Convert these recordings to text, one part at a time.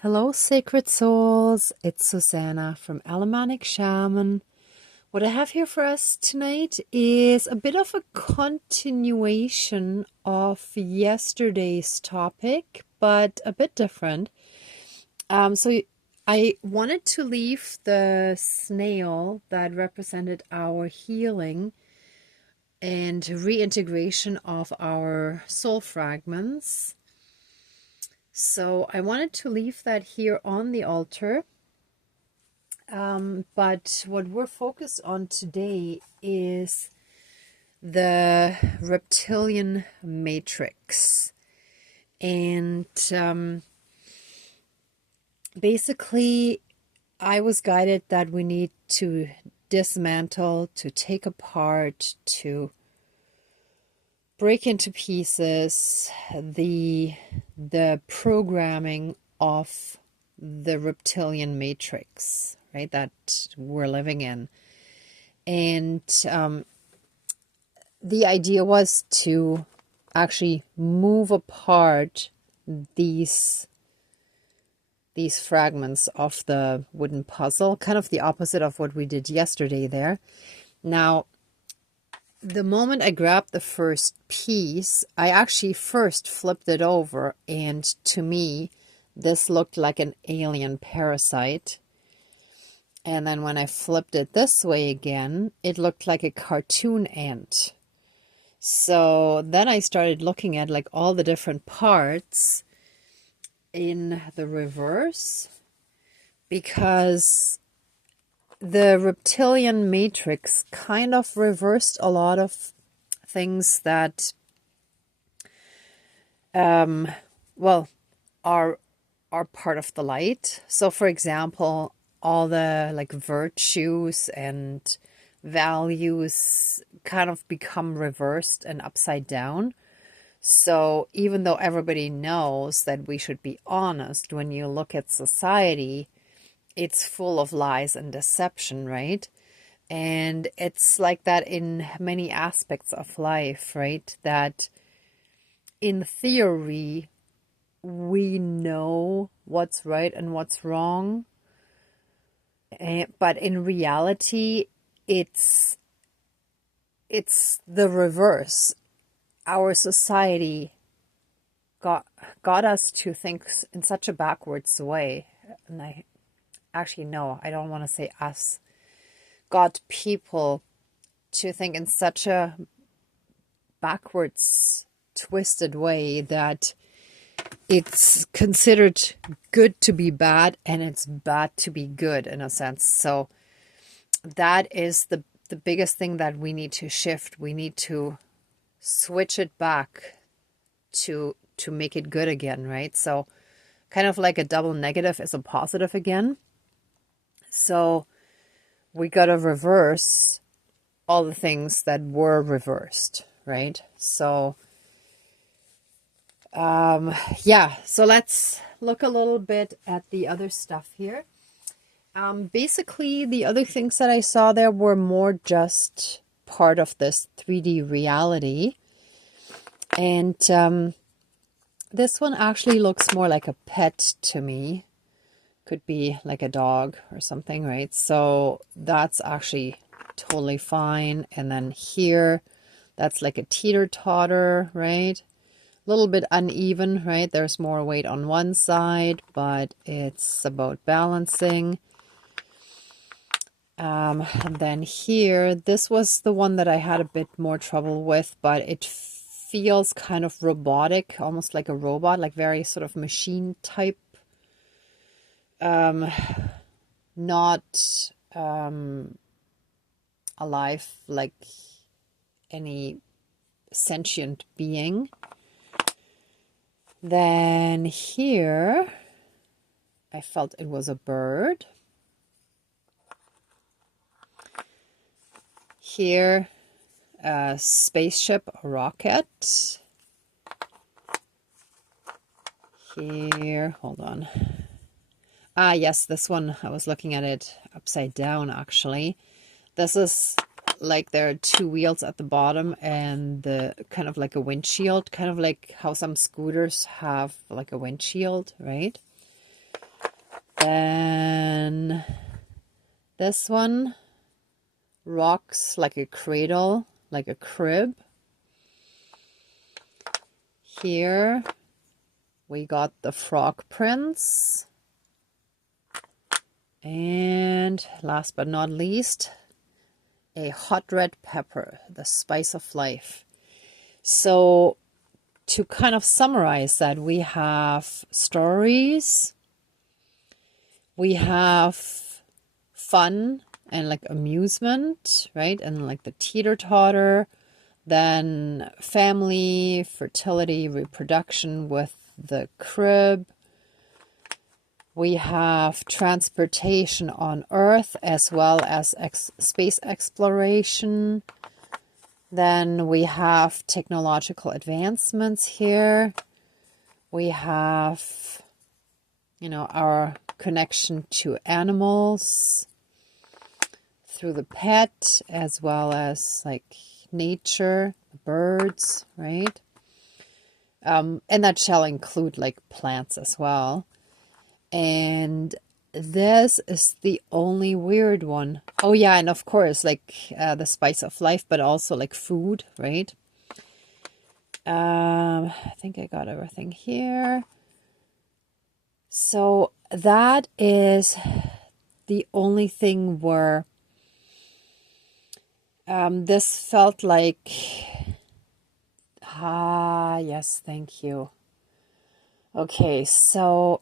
Hello, sacred souls. It's Susanna from Alamanic Shaman. What I have here for us tonight is a bit of a continuation of yesterday's topic, but a bit different. So I wanted to leave the snail that represented our healing and reintegration of our soul fragments. So I wanted to leave that here on the altar. But what we're focused on today is the reptilian matrix. And basically, I was guided that we need to dismantle, to take apart, to break into pieces the programming of the reptilian matrix, right, that we're living in. And the idea was to actually move apart these fragments of the wooden puzzle, kind of the opposite of what we did yesterday there. Now, the moment I grabbed the first piece, I actually first flipped it over, and to me, this looked like an alien parasite. And then when I flipped it this way again, it looked like a cartoon ant. So then I started looking at like all the different parts in the reverse, because the reptilian matrix kind of reversed a lot of things that are part of the light. So for example, all the like virtues and values kind of become reversed and upside down. So even though everybody knows that we should be honest, when you look at society, it's full of lies and deception, right? And it's like that in many aspects of life, right? That in theory, we know what's right and what's wrong. But in reality, it's the reverse. Our society got us to think in such a backwards way. And I don't want to say us. Got people to think in such a backwards, twisted way that it's considered good to be bad and it's bad to be good, in a sense. So that is the biggest thing that we need to shift. We need to switch it back to make it good again, right? So kind of like a double negative is a positive again. So we got to reverse all the things that were reversed, right? So so let's look a little bit at the other stuff here. Basically, the other things that I saw there were more just part of this 3D reality. And this one actually looks more like a pet to me. Could be like a dog or something, right? So that's actually totally fine. And then here, that's like a teeter-totter, right? A little bit uneven, right? There's more weight on one side, but it's about balancing. And then here, this was the one that I had a bit more trouble with, but it feels kind of robotic, almost like a robot, like very sort of machine type. Not alive like any sentient being. Then here, I felt it was a bird. Here, a spaceship, a rocket. Here, hold on. Ah, yes, this one, I was looking at it upside down, actually. This is like there are two wheels at the bottom and the kind of like a windshield, kind of like how some scooters have like a windshield, right? Then this one rocks like a cradle, like a crib. Here we got the frog prince. And last but not least, a hot red pepper, the spice of life. So to kind of summarize that, we have stories, we have fun and like amusement, right? And like the teeter-totter, then family, fertility, reproduction with the crib. We have transportation on Earth as well as space exploration. Then we have technological advancements here. We have, you know, our connection to animals through the pet as well as like nature, birds, right? And that shall include like plants as well. And this is the only weird one. Oh yeah, and of course, like the spice of life, but also like food, right? I think I got everything here. So that is the only thing where this felt like, yes, thank you. Okay, so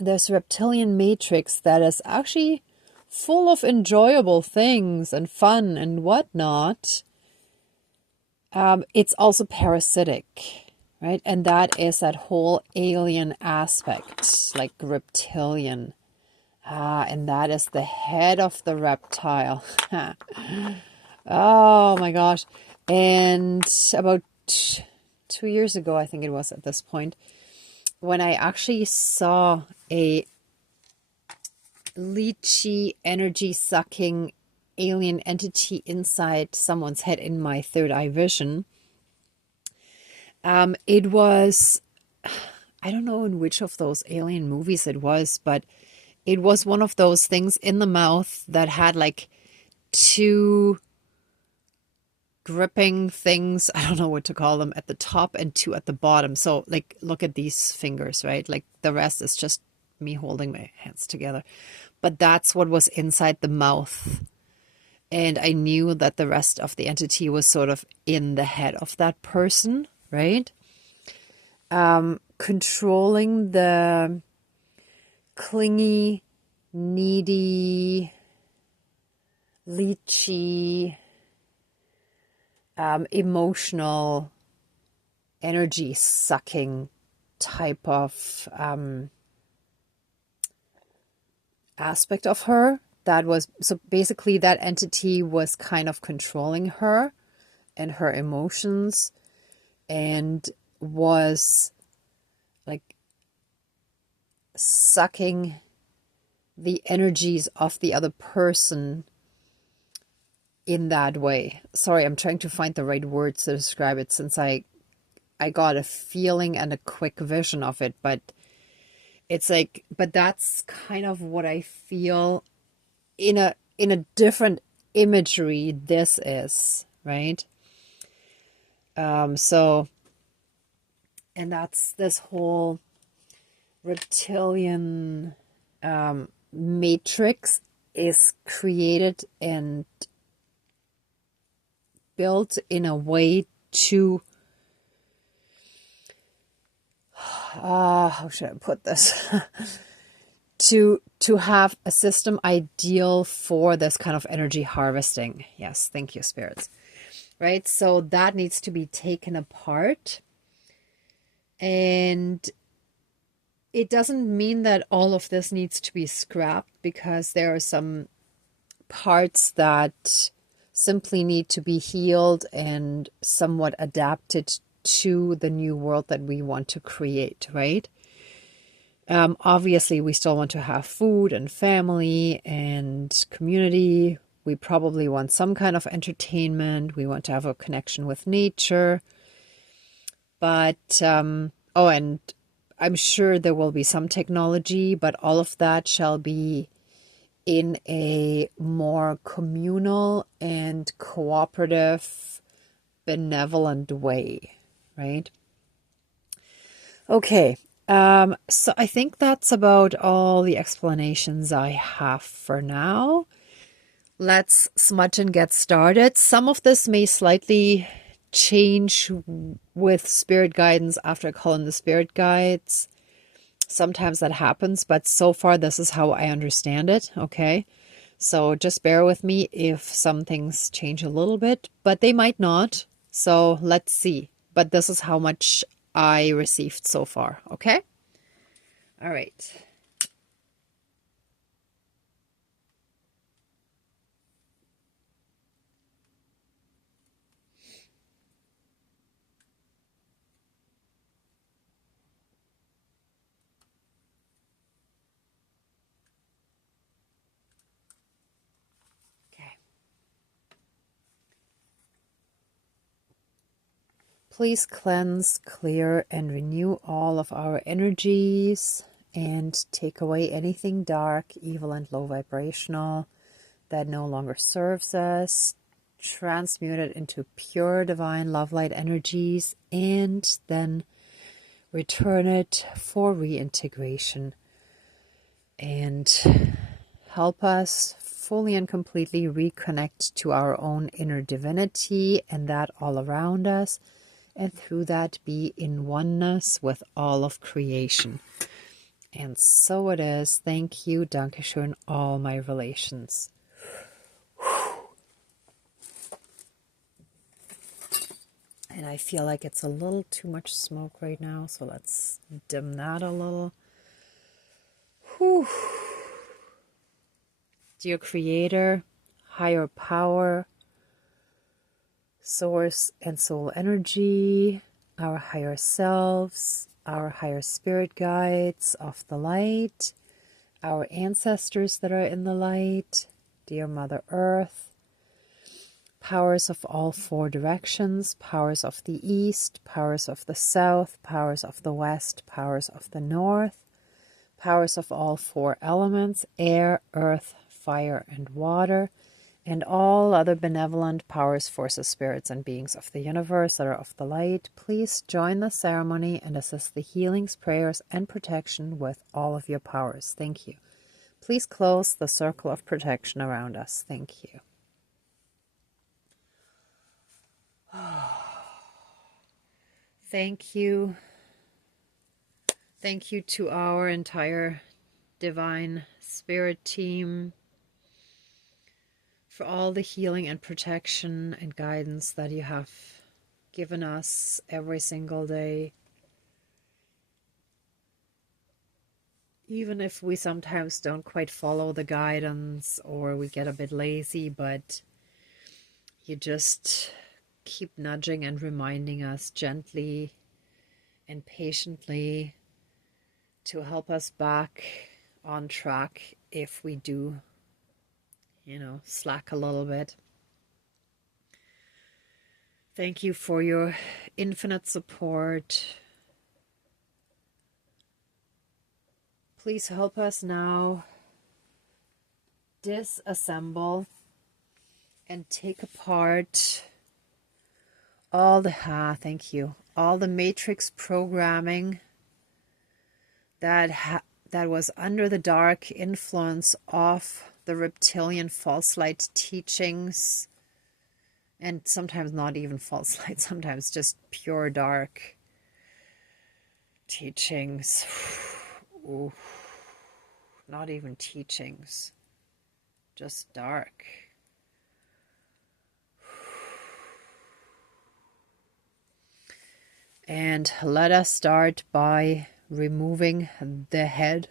this reptilian matrix that is actually full of enjoyable things and fun and whatnot. It's also parasitic, right? And that is that whole alien aspect, like reptilian. And that is the head of the reptile. Oh my gosh. And about 2 years ago, I think it was at this point, when I actually saw a leechy, energy-sucking alien entity inside someone's head in my third eye vision, it was, I don't know in which of those alien movies it was, but it was one of those things in the mouth that had like two gripping things, I don't know what to call them, at the top and two at the bottom. So like, look at these fingers, right? Like the rest is just me holding my hands together. But that's what was inside the mouth. And I knew that the rest of the entity was sort of in the head of that person, right? Controlling the clingy, needy, leechy, emotional, energy sucking type of aspect of her. That was, so basically that entity was kind of controlling her and her emotions, and was like sucking the energies of the other person in that way. Sorry, I'm trying to find the right words to describe it, since I got a feeling and a quick vision of it, but it's like, but that's kind of what I feel in a different imagery this is, right? So, and that's this whole reptilian matrix is created and built in a way to, how should I put this? to have a system ideal for this kind of energy harvesting. Yes, thank you, spirits. Right? So that needs to be taken apart. And it doesn't mean that all of this needs to be scrapped, because there are some parts that simply need to be healed and somewhat adapted to the new world that we want to create, right? Obviously, we still want to have food and family and community. We probably want some kind of entertainment. We want to have a connection with nature. But, oh, and I'm sure there will be some technology, but all of that shall be in a more communal and cooperative, benevolent way, right? Okay, so I think that's about all the explanations I have for now. Let's smudge and get started. Some of this may slightly change with spirit guidance after I call in the spirit guides. Sometimes that happens, but so far this is how I understand it, okay? So just bear with me if some things change a little bit, but they might not. So let's see. But this is how much I received so far, okay? All right. Okay. Please cleanse, clear, and renew all of our energies and take away anything dark, evil, and low vibrational that no longer serves us. Transmute it into pure divine love light energies and then return it for reintegration and help us fully and completely reconnect to our own inner divinity and that all around us, and through that be in oneness with all of creation. And so it is. Thank you, Dankeschön, all my relations. And I feel like it's a little too much smoke right now, so let's dim that a little. Whew. Dear Creator, higher power, source and soul energy, our higher selves, our higher spirit guides of the light, our ancestors that are in the light, dear Mother Earth, powers of all four directions, powers of the east, powers of the south, powers of the west, powers of the north, powers of all four elements, air, earth, fire, and water, and all other benevolent powers, forces, spirits, and beings of the universe that are of the light, please join the ceremony and assist the healings, prayers, and protection with all of your powers. Thank you. Please close the circle of protection around us. Thank you. Thank you. Thank you to our entire divine spirit team for all the healing and protection and guidance that you have given us every single day. Even if we sometimes don't quite follow the guidance or we get a bit lazy, but you just keep nudging and reminding us gently and patiently to help us back on track if we do, slack a little bit. Thank you for your infinite support. Please help us now disassemble and take apart all the matrix programming that was under the dark influence of the reptilian false light teachings, and sometimes not even false light, sometimes just pure dark teachings. Ooh, not even teachings, just dark. And let us start by removing the head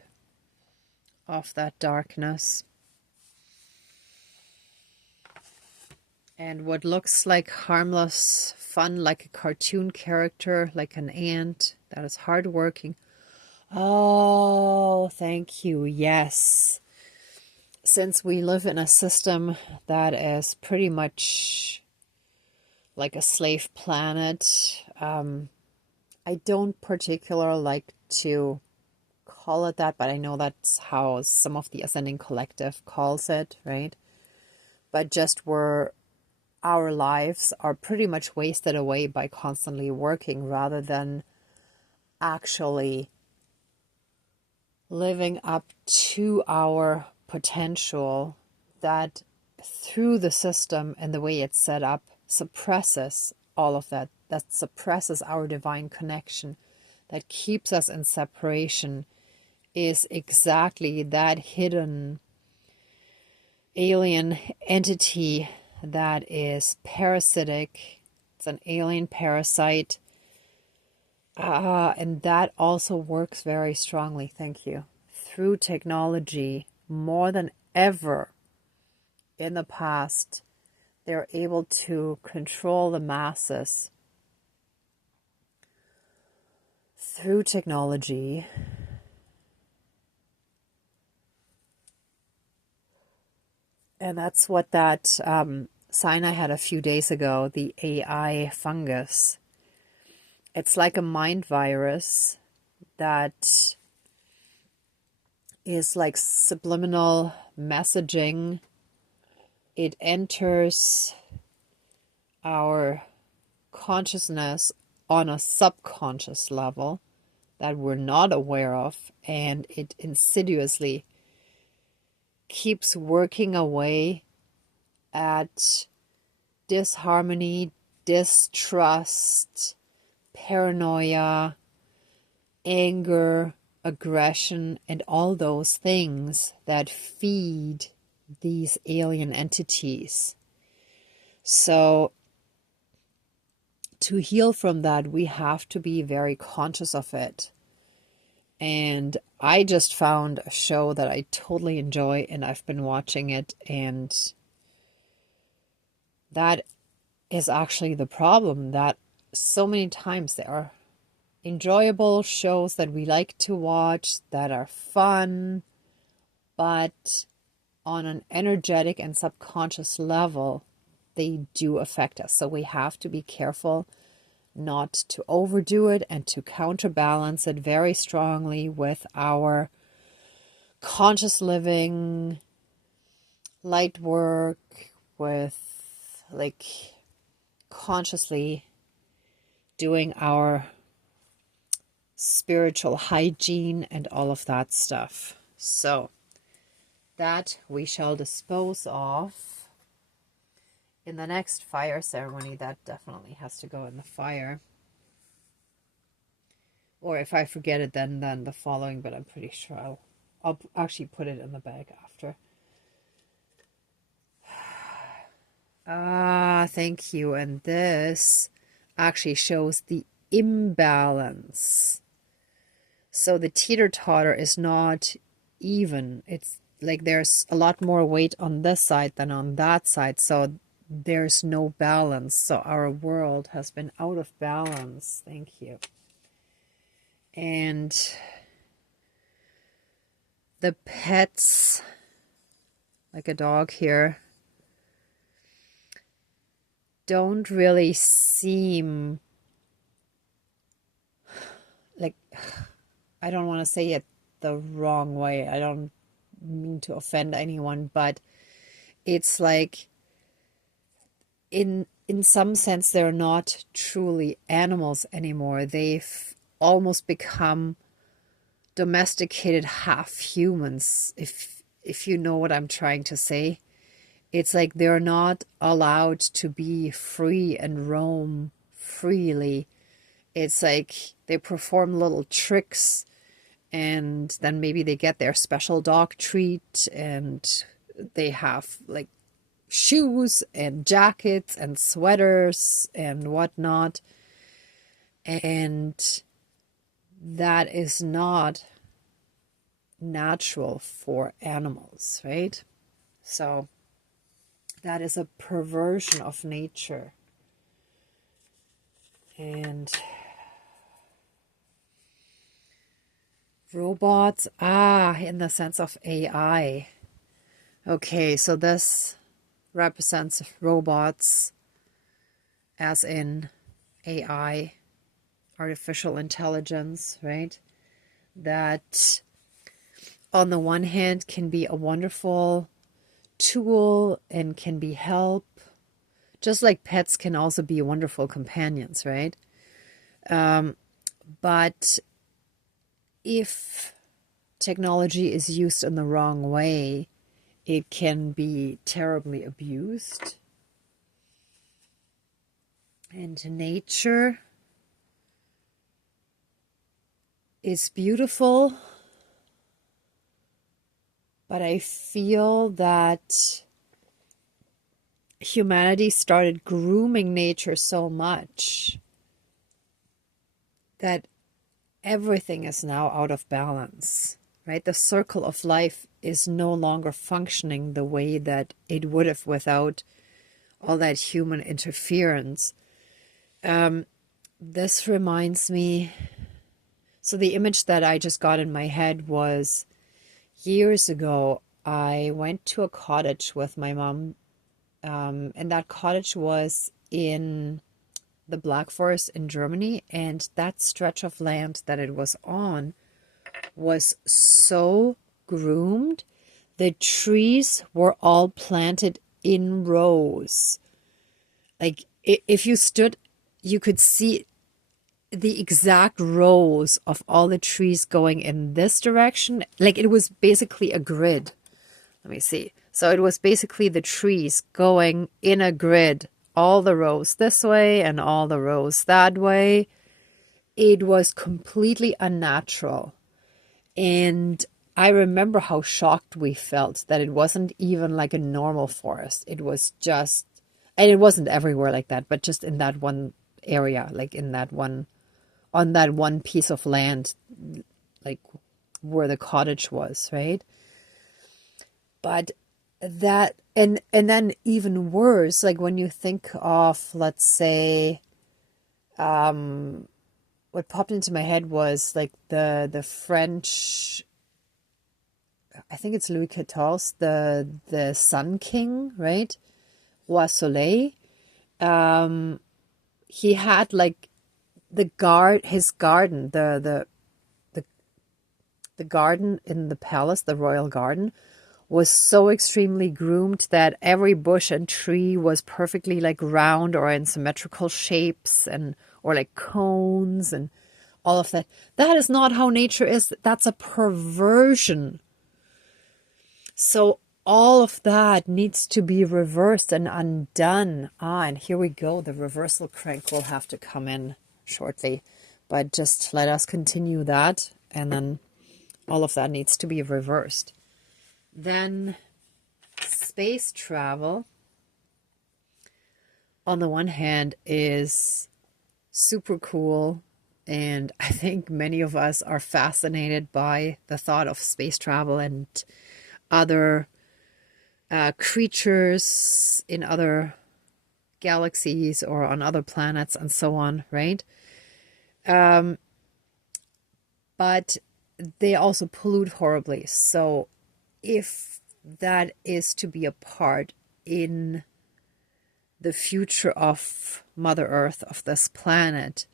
of that darkness. And what looks like harmless fun, like a cartoon character, like an ant that is hardworking. Oh, thank you. Yes. Since we live in a system that is pretty much like a slave planet, I don't particularly to call it that, but I know that's how some of the Ascending Collective calls it, right? But just where our lives are pretty much wasted away by constantly working rather than actually living up to our potential, that through the system and the way it's set up suppresses all of that, that suppresses our divine connection, that keeps us in separation, is exactly that hidden alien entity that is parasitic. It's an alien parasite. And that also works very strongly, thank you, through technology more than ever in the past. They're able to control the masses through technology. And that's what that sign I had a few days ago, the AI fungus. It's like a mind virus that is like subliminal messaging. It enters our consciousness on a subconscious level that we're not aware of, and it insidiously keeps working away at disharmony, distrust, paranoia, anger, aggression, and all those things that feed these alien entities. So to heal from that, we have to be very conscious of it. And I just found a show that I totally enjoy, and I've been watching it, and that is actually the problem, that so many times there are enjoyable shows that we like to watch that are fun, but on an energetic and subconscious level, they do affect us. So we have to be careful not to overdo it and to counterbalance it very strongly with our conscious living, light work, with like consciously doing our spiritual hygiene and all of that stuff. So that we shall dispose of in the next fire ceremony. That definitely has to go in the fire. Or if I forget it, then the following, but I'm pretty sure I'll actually put it in the bag after. Thank you. And this actually shows the imbalance. So the teeter-totter is not even. It's like there's a lot more weight on this side than on that side. So there's no balance. So our world has been out of balance. Thank you. And the pets, like a dog here, don't really seem like, I don't want to say it the wrong way. I don't mean to offend anyone, but it's like in some sense they're not truly animals anymore. They've almost become domesticated half humans, if you know what I'm trying to say. It's like they're not allowed to be free and roam freely. It's like they perform little tricks, and then maybe they get their special dog treat, and they have like shoes and jackets and sweaters and whatnot. And that is not natural for animals, right? So that is a perversion of nature. And robots, in the sense of AI. Okay, so this represents robots as in AI, artificial intelligence, right? that on the one hand can be a wonderful tool and can be help, just like pets can also be wonderful companions, right? But if technology is used in the wrong way, it can be terribly abused. And nature is beautiful, but I feel that humanity started grooming nature so much that everything is now out of balance, right? The circle of life is no longer functioning the way that it would have without all that human interference. This reminds me, so the image that I just got in my head was years ago, I went to a cottage with my mom, and that cottage was in the Black Forest in Germany, and that stretch of land that it was on was so groomed. The trees were all planted in rows. Like if you stood, you could see the exact rows of all the trees going in this direction. Like it was basically a grid. Let me see. So it was basically the trees going in a grid, all the rows this way and all the rows that way. It was completely unnatural. And I remember how shocked we felt that it wasn't even like a normal forest. It was just, and it wasn't everywhere like that, but just in that one area, like in that one, on that one piece of land, like where the cottage was, right? But that, and then even worse, like when you think of, let's say, what popped into my head was like the French, I think it's Louis XIV, the Sun King, right? Roi Soleil. He had like his garden, the garden in the palace, the royal garden, was so extremely groomed that every bush and tree was perfectly like round or in symmetrical shapes and or like cones and all of that. That is not how nature is. That's a perversion. So all of that needs to be reversed and undone. And here we go. The reversal crank will have to come in shortly. But just let us continue that. And then all of that needs to be reversed. Then space travel, on the one hand, is super cool. And I think many of us are fascinated by the thought of space travel and other creatures in other galaxies or on other planets and so on, right? But they also pollute horribly. So if that is to be a part in the future of Mother Earth, of this planet,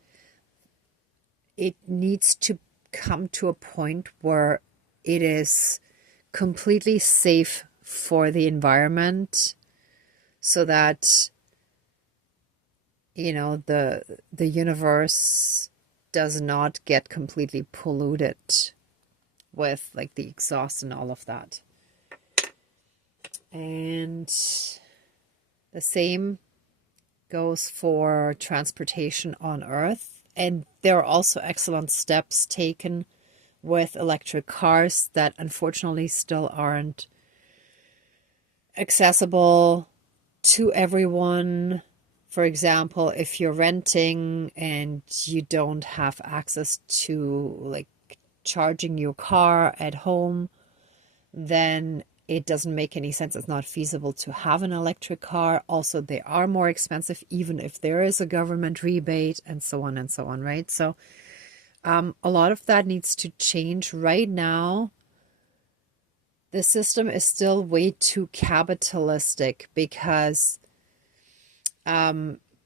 it needs to come to a point where it is completely safe for the environment so that, you know, the universe does not get completely polluted with like the exhaust and all of that. And the same goes for transportation on Earth. And there are also excellent steps taken with electric cars that unfortunately still aren't accessible to everyone. For example, if you're renting and you don't have access to like charging your car at home, then it doesn't make any sense. It's not feasible to have an electric car. Also, they are more expensive, even if there is a government rebate and so on, right? So a lot of that needs to change right now. The system is still way too capitalistic because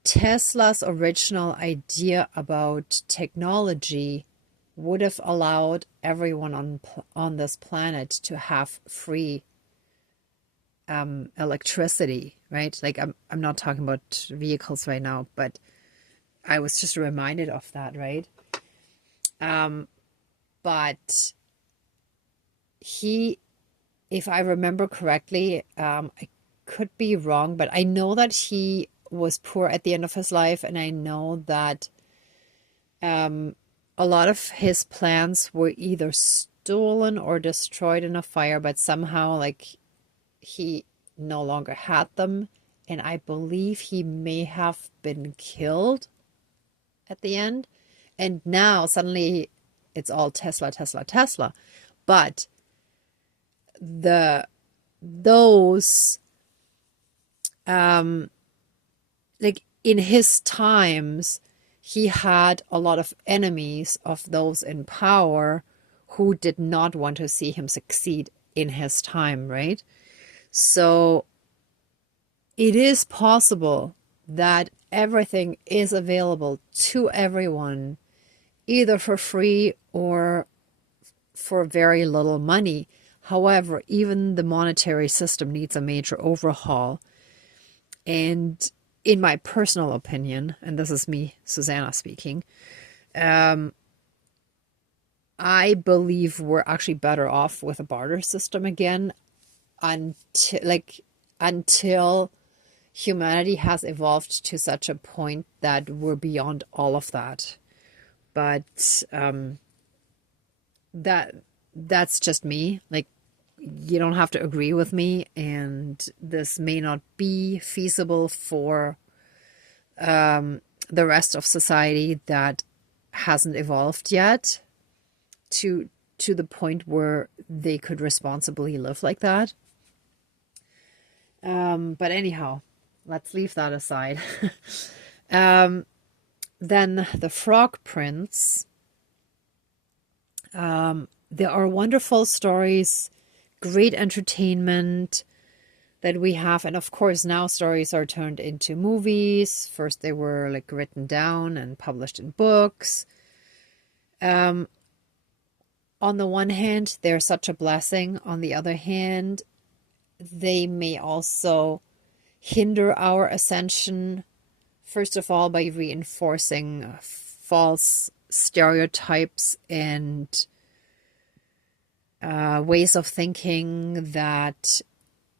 Tesla's original idea about technology would have allowed everyone on this planet to have free electricity, right? Like I'm not talking about vehicles right now, but I was just reminded of that, right? But he, if I remember correctly, I could be wrong, but I know that he was poor at the end of his life, and I know that a lot of his plans were either stolen or destroyed in a fire, but somehow like he no longer had them, and I believe he may have been killed at the end. And now suddenly it's all Tesla, Tesla, Tesla. But those like in his times, he had a lot of enemies of those in power who did not want to see him succeed in his time, right? So it is possible that everything is available to everyone, either for free or for very little money. However, even the monetary system needs a major overhaul. And in my personal opinion, and this is me, Susanna, speaking, I believe we're actually better off with a barter system again until humanity has evolved to such a point that we're beyond all of that. But that's just me. Like, you don't have to agree with me, and this may not be feasible for the rest of society that hasn't evolved yet to the point where they could responsibly live like that. But anyhow, let's leave that aside. Then the Frog Prince. There are wonderful stories, great entertainment that we have. And of course, now stories are turned into movies. First, they were like written down and published in books. On the one hand, they're such a blessing. On the other hand, they may also hinder our ascension. First of all, by reinforcing false stereotypes and ways of thinking that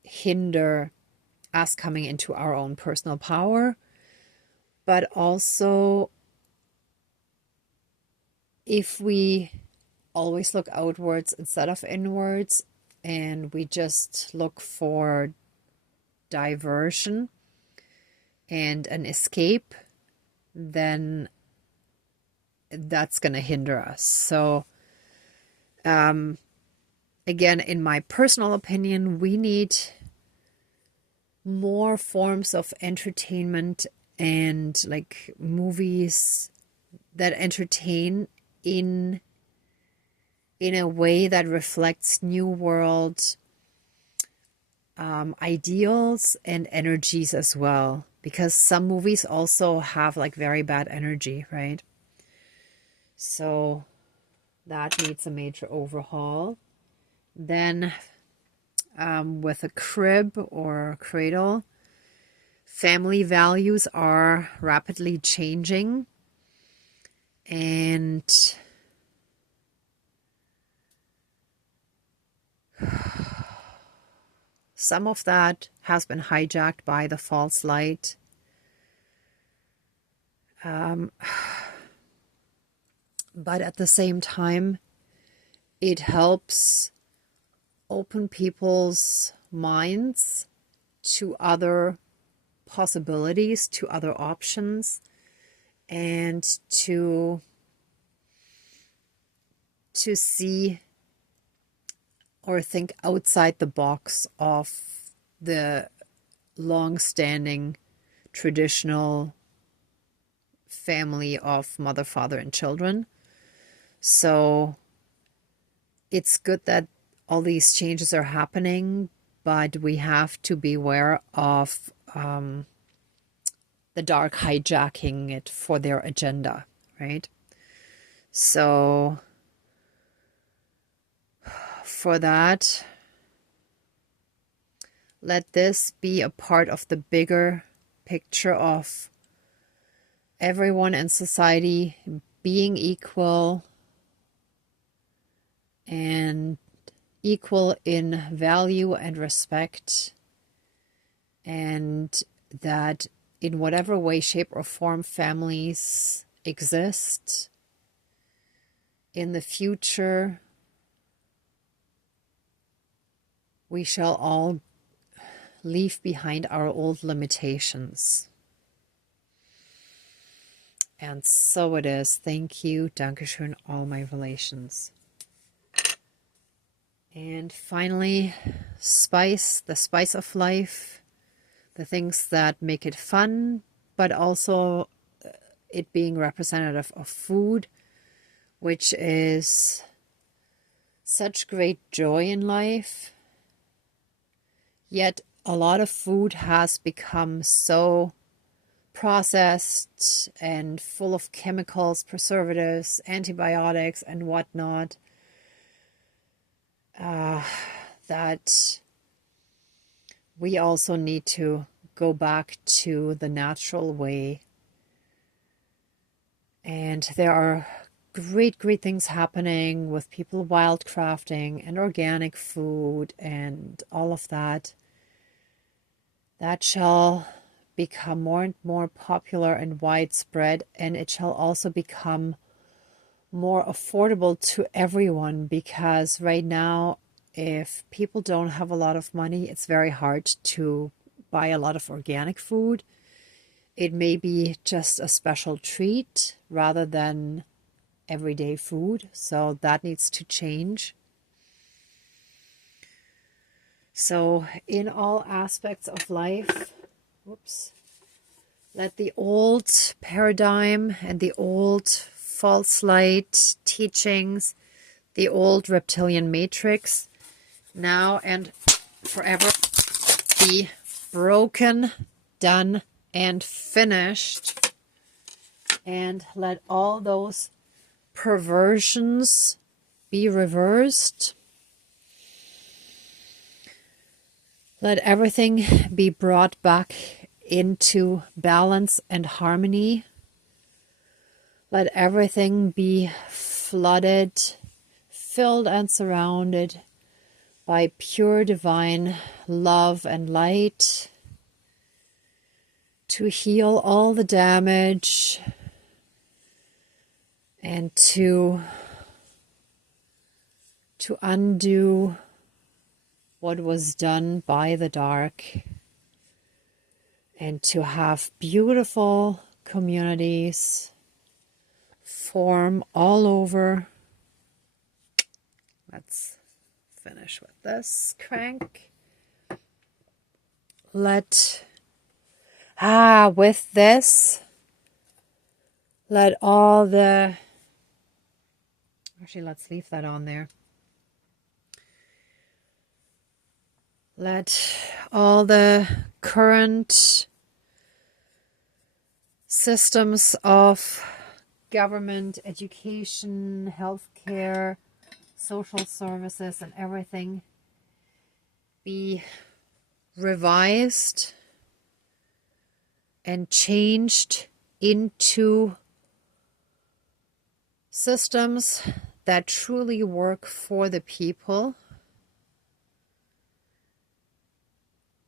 hinder us coming into our own personal power. But also, if we always look outwards instead of inwards, and we just look for diversion and an escape, then that's going to hinder us. So, again, in my personal opinion, we need more forms of entertainment and like movies that entertain in a way that reflects New World ideals and energies as well. Because some movies also have like very bad energy, right? So that needs a major overhaul. Then with a crib or cradle, family values are rapidly changing, and some of that has been hijacked by the false light. But at the same time, it helps open people's minds to other possibilities, to other options, and to see or think outside the box of the long-standing traditional family of mother, father, and children. So it's good that all these changes are happening, but we have to beware of the dark hijacking it for their agenda, right? So for that. Let this be a part of the bigger picture of everyone in society being equal and equal in value and respect, and that in whatever way, shape, or form families exist in the future, we shall all leave behind our old limitations. And so it is. Thank you. Dankeschön, all my relations. And finally, spice, the spice of life, the things that make it fun, but also it being representative of food, which is such great joy in life. Yet a lot of food has become so processed and full of chemicals, preservatives, antibiotics, and whatnot, that we also need to go back to the natural way. And there are great things happening with people wildcrafting and organic food and all of that. That shall become more and more popular and widespread, and it shall also become more affordable to everyone, because right now, if people don't have a lot of money, it's very hard to buy a lot of organic food. It may be just a special treat rather than everyday food, so that needs to change. So in all aspects of life, let the old paradigm and the old false light teachings, the old reptilian matrix, now and forever be broken, done, and finished. And let all those perversions be reversed. Let everything be brought back into balance and harmony. Let everything be flooded, filled and surrounded by pure divine love and light, to heal all the damage and to undo what was done by the dark, and to have beautiful communities form all over. Let's finish with this crank. With this, let all the, actually let's leave that on there. Let all the current systems of government, education, healthcare, social services, and everything be revised and changed into systems that truly work for the people,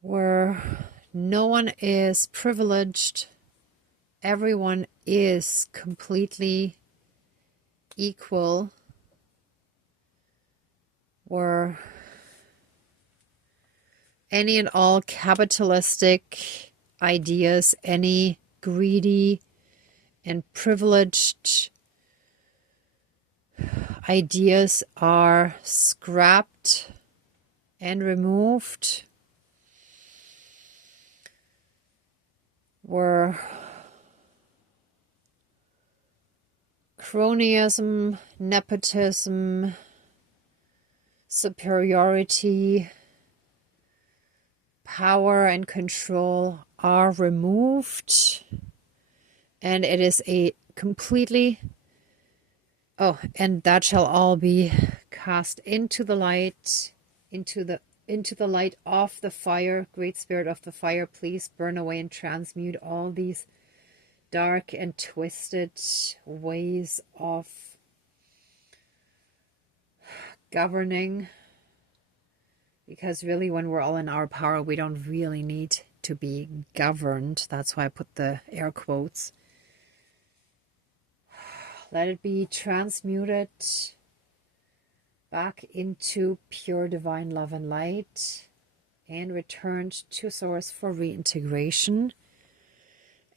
where no one is privileged, everyone is completely equal, where any and all capitalistic ideas, any greedy and privileged ideas are scrapped and removed, where cronyism, nepotism, superiority, power and control are removed, and it is a completely, and that shall all be cast into the light, into the light of the fire. Great Spirit of the fire, please burn away and transmute all these dark and twisted ways of governing. Because really, when we're all in our power, we don't really need to be governed. That's why I put the air quotes. Let it be transmuted back into pure divine love and light and returned to source for reintegration.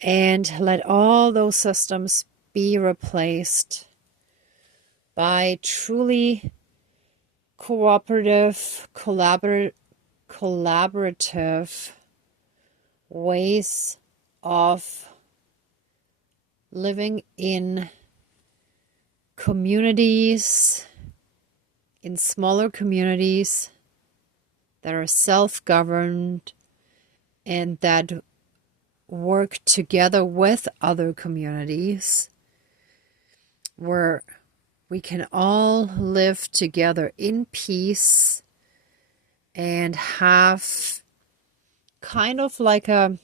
And let all those systems be replaced by truly cooperative, collaborative ways of living in communities, in smaller communities that are self-governed and that work together with other communities where we can all live together in peace and have kind of like a,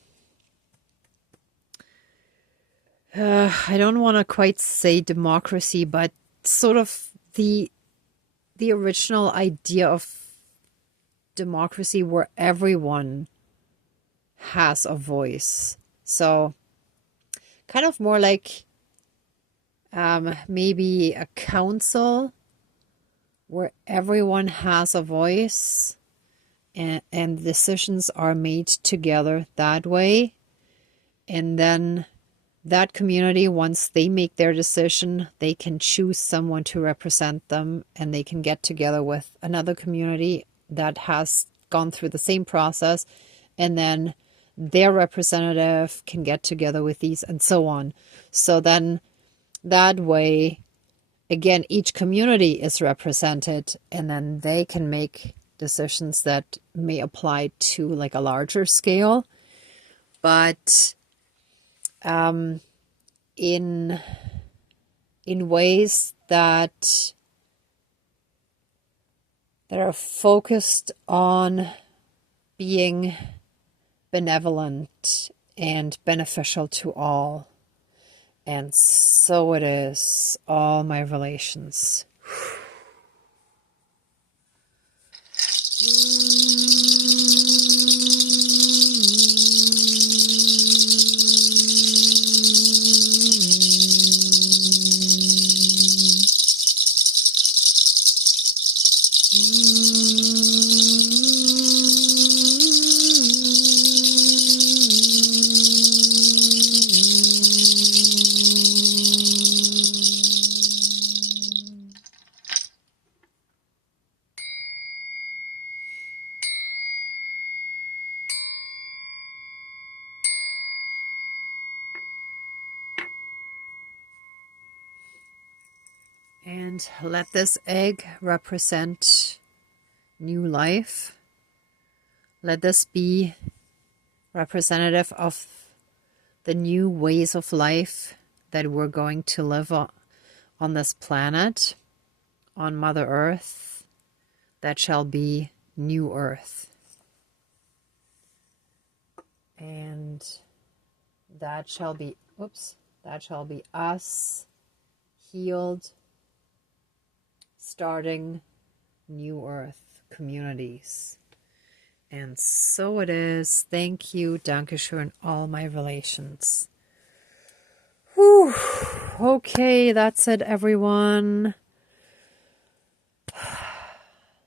I don't want to quite say democracy, but sort of the original idea of democracy where everyone has a voice. So kind of more like maybe a council where everyone has a voice and decisions are made together that way. And then that community, once they make their decision, they can choose someone to represent them, and they can get together with another community that has gone through the same process, and then their representative can get together with these, and so on. So then that way, again, each community is represented, and then they can make decisions that may apply to like a larger scale. But in ways that are focused on being benevolent and beneficial to all. And so it is, all my relations. And let this egg represent new life. Let this be representative of the new ways of life that we're going to live on this planet, on Mother Earth. That shall be New Earth. And that shall be, that shall be us healed, starting New Earth communities. And so it is. Thank you, Dankeschön, all my relations. Whew. Okay, that's it, everyone.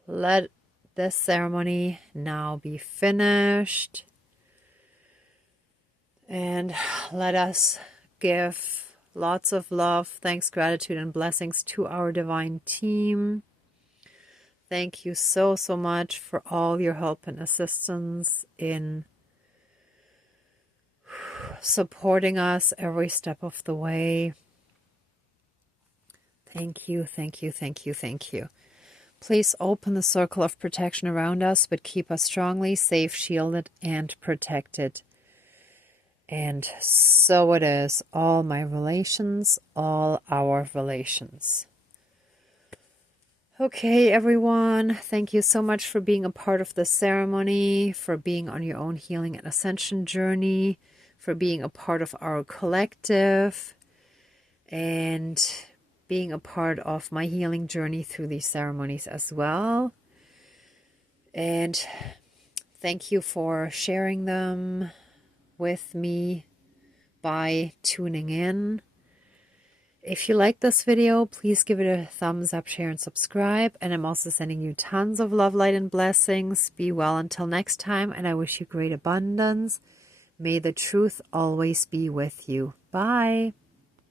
Let this ceremony now be finished. And let us give lots of love, thanks, gratitude, and blessings to our divine team. Thank you so, so much for all your help and assistance in supporting us every step of the way. Thank you, thank you, thank you, thank you. Please open the circle of protection around us, but keep us strongly safe, shielded, and protected. And so it is, all my relations, all our relations. Okay, everyone, thank you so much for being a part of the ceremony, for being on your own healing and ascension journey, for being a part of our collective, and being a part of my healing journey through these ceremonies as well. And thank you for sharing them with me by tuning in. If you like this video, please give it a thumbs up, share, and subscribe. And I'm also sending you tons of love, light, and blessings. Be well until next time, and I wish you great abundance. May the truth always be with you. Bye.